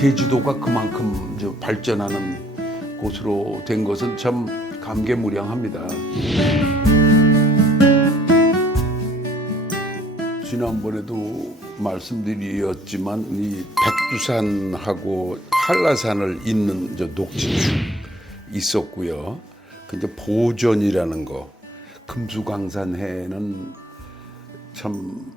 제주도가 그만큼 발전하는 곳으로 된 것은 참 감개무량합니다. 지난번에도 말씀드렸지만 이 백두산하고 한라산을 잇는 녹지축 있었고요. 근데 보전이라는 거, 금수강산해는 참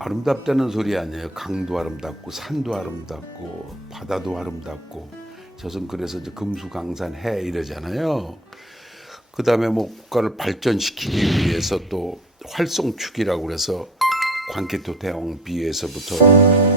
아름답다는 소리 아니에요. 강도 아름답고 산도 아름답고 바다도 아름답고 저는 그래서 금수강산해 이러잖아요. 그 다음에 뭐 국가를 발전시키기 위해서 또 활성축이라고 그래서 광개토 대왕비에서부터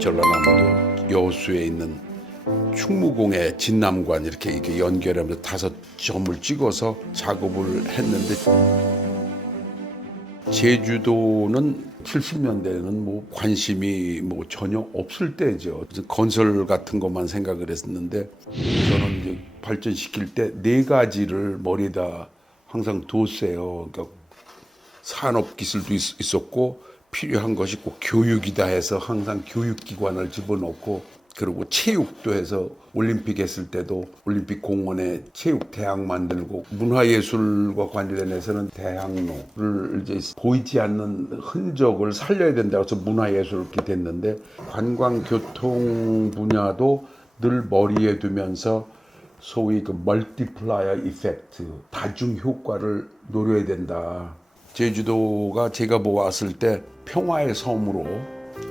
전라남도 여수에 있는 충무공의 진남관 이렇게 연결하면서 5점을 찍어서 작업을 했는데 제주도는 70년대에는 뭐 관심이 뭐 전혀 없을 때죠. 건설 같은 것만 생각을 했었는데 저는 이제 발전시킬 때 4가지를 머리에다 항상 뒀어요. 그러니까 산업기술도 있었고 필요한 것이 꼭 교육이다 해서 항상 교육기관을 집어넣고 그리고 체육도 해서 올림픽 했을 때도 올림픽 공원에 체육대학 만들고 문화예술과 관련해서는 대학로를 이제 보이지 않는 흔적을 살려야 된다고 해서 문화예술을 이렇게 됐는데 관광교통 분야도 늘 머리에 두면서 소위 그 멀티플라이어 이펙트, 다중 효과를 노려야 된다. 제주도가 제가 보았을 때 평화의 섬으로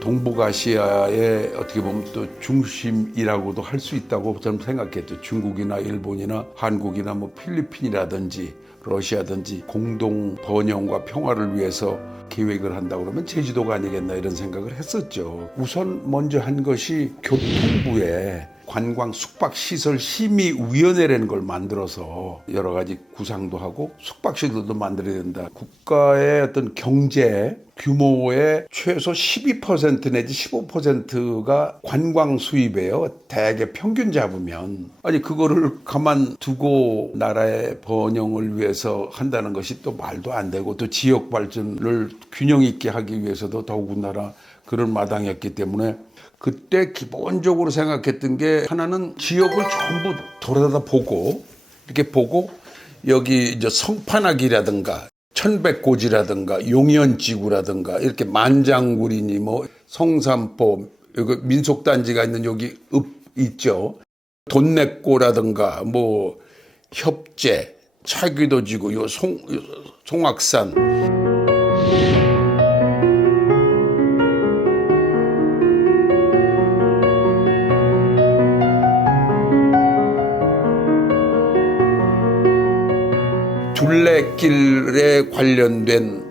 동북아시아의 어떻게 보면 또 중심이라고도 할 수 있다고 저는 생각했죠. 중국이나 일본이나 한국이나 뭐 필리핀이라든지 러시아든지 공동 번영과 평화를 위해서 계획을 한다 그러면 제주도가 아니겠나 이런 생각을 했었죠. 우선 먼저 한 것이 교통부에 관광 숙박시설 심의위원회라는 걸 만들어서 여러 가지 구상도 하고 숙박시설도 만들어야 된다. 국가의 어떤 경제 규모의 최소 12% 내지 15%가 관광 수입이에요. 대개 평균 잡으면. 아니 그거를 가만두고 나라의 번영을 위해서 한다는 것이 또 말도 안 되고 또 지역 발전을 균형 있게 하기 위해서도 더군다나 그런 마당이었기 때문에 그때 기본적으로 생각했던 게 하나는 지역을 전부 돌아다 보고 이렇게 보고 여기 이제 성판악이라든가 천백고지라든가 용현지구라든가 이렇게 만장굴이니 뭐 성산포 여기 민속단지가 있는 여기 읍 있죠. 돈내꼬라든가 뭐 협재 차기도지구 요 송악산 둘레길에 관련된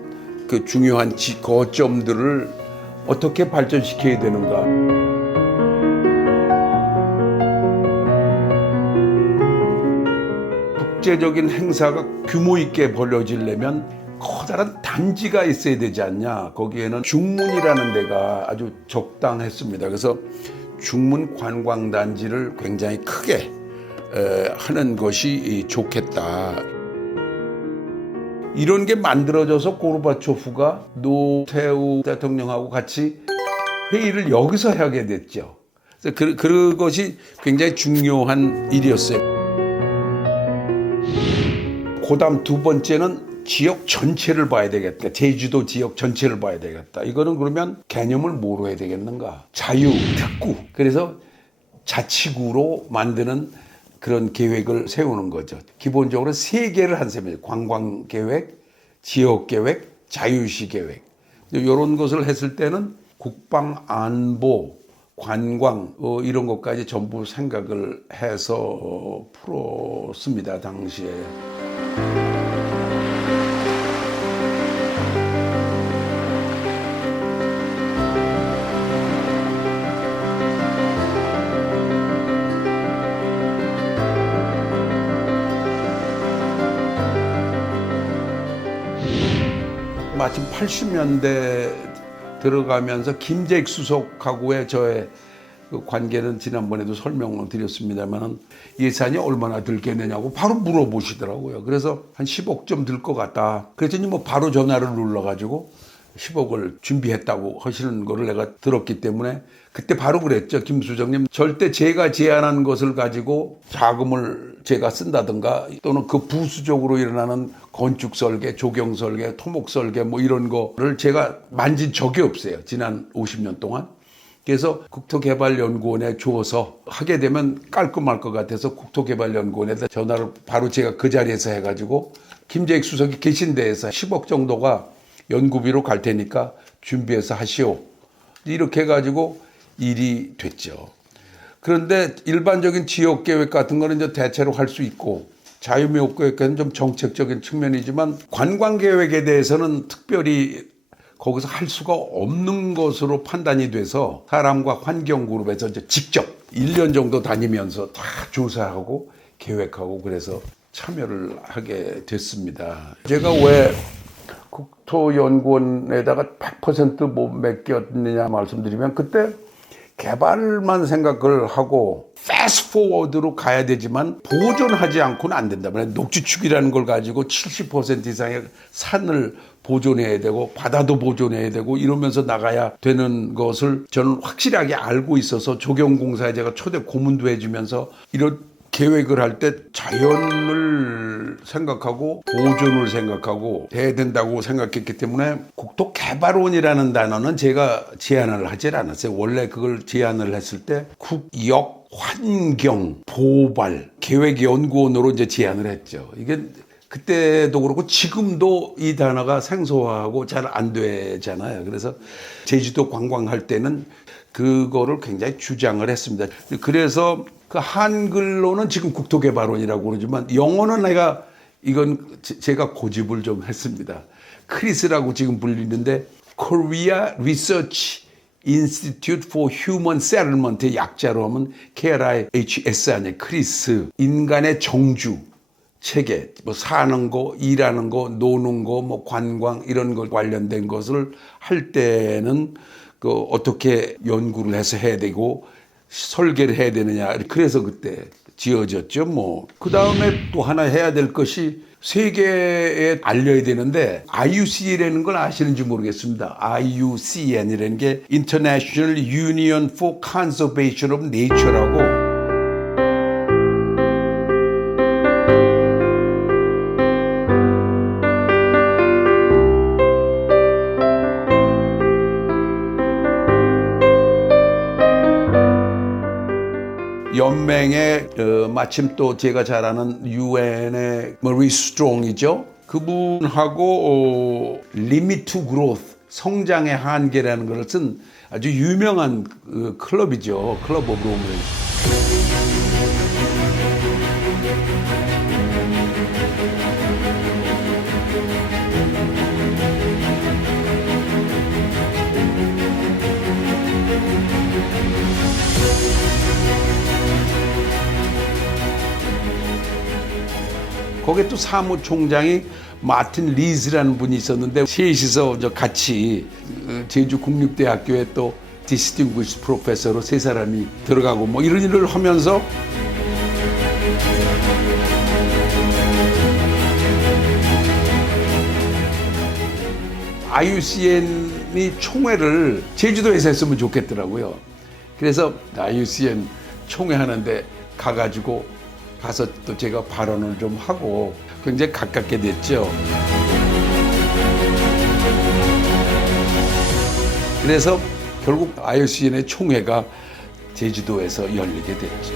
그 중요한 거점들을 어떻게 발전시켜야 되는가. 국제적인 행사가 규모 있게 벌어지려면 커다란 단지가 있어야 되지 않냐. 거기에는 중문이라는 데가 아주 적당했습니다. 그래서 중문 관광단지를 굉장히 크게 하는 것이 좋겠다. 이런 게 만들어져서 고르바초프가 노태우 대통령하고 같이 회의를 여기서 하게 됐죠. 그래서 그것이 굉장히 중요한 일이었어요. 그다음 2번째는 지역 전체를 봐야 되겠다. 제주도 지역 전체를 봐야 되겠다. 이거는 그러면 개념을 뭐로 해야 되겠는가? 자유, 특구. 그래서 자치구로 만드는 그런 계획을 세우는 거죠. 기본적으로 3개를 한 셈이에요. 관광계획, 지역계획, 자유시 계획. 이런 것을 했을 때는 국방, 안보, 관광 이런 것까지 전부 생각을 해서 풀었습니다. 당시에. 마침 80년대 들어가면서 김재익 수석하고의 저의 그 관계는 지난번에도 설명을 드렸습니다만 예산이 얼마나 들겠느냐고 바로 물어보시더라고요. 그래서 한 10억 좀 들 것 같다. 그랬더니 뭐 바로 전화를 눌러가지고 10억을 준비했다고 하시는 거를 내가 들었기 때문에 그때 바로 그랬죠. 김 수석님, 절대 제가 제안한 것을 가지고 자금을 제가 쓴다든가 또는 그 부수적으로 일어나는 건축 설계, 조경 설계, 토목 설계 뭐 이런 거를 제가 만진 적이 없어요. 지난 50년 동안. 그래서 국토개발연구원에 주어서 하게 되면 깔끔할 것 같아서 국토개발연구원에다 전화를 바로 제가 그 자리에서 해가지고 김재익 수석이 계신 데에서 10억 정도가 연구비로 갈 테니까 준비해서 하시오. 이렇게 해가지고 일이 됐죠. 그런데 일반적인 지역 계획 같은 거는 이제 대체로 할 수 있고 자유무역 계획은 좀 정책적인 측면이지만 관광 계획에 대해서는 특별히 거기서 할 수가 없는 것으로 판단이 돼서 사람과 환경그룹에서 이제 직접 1년 정도 다니면서 다 조사하고 계획하고 그래서 참여를 하게 됐습니다. 제가 왜 국토연구원에다가 100%뭐 맡겼느냐 말씀드리면 그때 개발만 생각을 하고 패스트 포워드로 가야 되지만 보존하지 않고는 안 된다. 녹지축이라는 걸 가지고 70% 이상의 산을 보존해야 되고 바다도 보존해야 되고 이러면서 나가야 되는 것을 저는 확실하게 알고 있어서 조경공사에 제가 초대 고문도 해주면서 이런 계획을 할 때 자연을 생각하고 보존을 생각하고 해야 된다고 생각했기 때문에 국토개발원이라는 단어는 제가 제안을 하질 않았어요. 원래 그걸 제안을 했을 때 국역 환경 보발 계획연구원으로 이제 제안을 했죠. 이게 그때도 그렇고 지금도 이 단어가 생소하고 잘 안 되잖아요. 그래서 제주도 관광할 때는 그거를 굉장히 주장을 했습니다. 그래서 그 한글로는 지금 국토개발원이라고 그러지만 영어는 내가 이건 제가 고집을 좀 했습니다. 크리스라고 지금 불리는데 Korea Research Institute for Human Settlement의 약자로 하면 KRIHS 아니에요. 크리스. 인간의 정주. 체계, 뭐 사는 거, 일하는 거, 노는 거, 뭐 관광 이런 것 관련된 것을 할 때는 그 어떻게 연구를 해서 해야 되고 설계를 해야 되느냐. 그래서 그때 지어졌죠. 뭐 그 다음에 또 하나 해야 될 것이 세계에 알려야 되는데 IUCN이라는 걸 아시는지 모르겠습니다. IUCN이라는 게 International Union for Conservation of Nature라고. 연맹에 마침 또 제가 잘 아는 UN의 머리 스트롱이죠. 그분하고 Limit to Growth, 성장의 한계라는 것을 쓴 아주 유명한 클럽이죠. 클럽 오브 롬. 거기에 또 사무총장이 마틴 리즈라는 분이 있었는데 셋이서 같이 제주 국립대학교에 또 디스팅구이시 프로페서로 세 사람이 들어가고 뭐 이런 일을 하면서 IUCN이 총회를 제주도에서 했으면 좋겠더라고요. 그래서 IUCN 총회 하는데 가서 또 제가 발언을 좀 하고 굉장히 가깝게 됐죠. 그래서 결국 IUCN의 총회가 제주도에서 열리게 됐죠.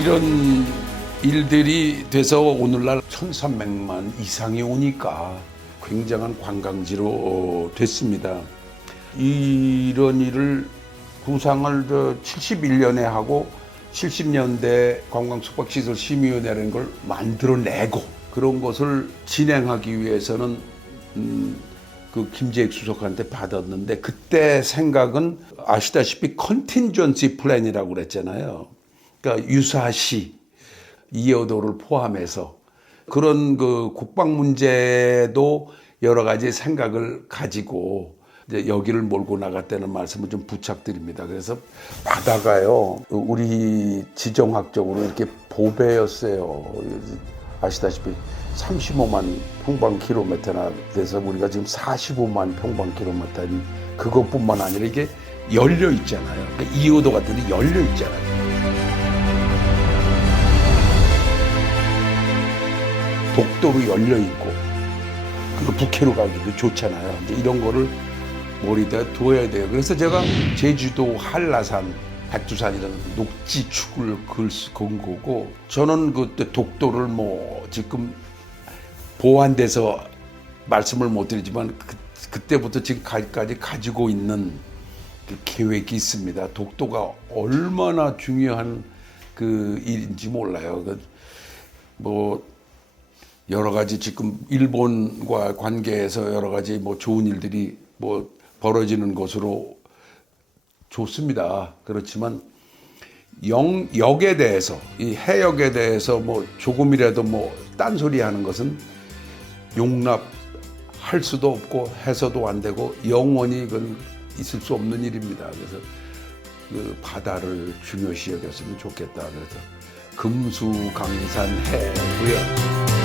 이런 일들이 돼서 오늘날 1,300만 이상이 오니까 굉장한 관광지로 됐습니다. 이런 일을 구상을 71년에 하고 70년대 관광숙박시설심의위원회라는 걸 만들어내고 그런 것을 진행하기 위해서는 그 김재익 수석한테 받았는데 그때 생각은 아시다시피 컨틴전시 플랜이라고 그랬잖아요. 그러니까 유사시, 이어도를 포함해서 그런 그 국방 문제도 여러 가지 생각을 가지고 이제 여기를 몰고 나갔다는 말씀을 좀 부탁드립니다. 그래서 바다가요, 우리 지정학적으로 이렇게 보배였어요. 아시다시피 35만 평방킬로미터나 돼서 우리가 지금 45만 평방킬로미터니 그것뿐만 아니라 이게 열려 있잖아요. 그러니까 이오도 같은 데 열려 있잖아요. 독도로 열려 있고 그 북해로 가기도 좋잖아요. 이제 이런 거를 머리에다 두어야 돼요. 그래서 제가 제주도 한라산, 백두산이라는 녹지축을 건 거고, 저는 그때 독도를 뭐 지금 보완돼서 말씀을 못 드리지만 그때부터 지금까지 가지고 있는 그 계획이 있습니다. 독도가 얼마나 중요한 그 일인지 몰라요. 뭐 여러 가지 지금 일본과 관계에서 여러 가지 뭐 좋은 일들이 뭐 벌어지는 것으로 좋습니다. 그렇지만 역에 대해서, 이 해역에 대해서 뭐 조금이라도 뭐 딴소리 하는 것은 용납할 수도 없고 해서도 안 되고 영원히 그건 있을 수 없는 일입니다. 그래서 그 바다를 중요시 여겼으면 좋겠다. 그래서 금수강산 해고요.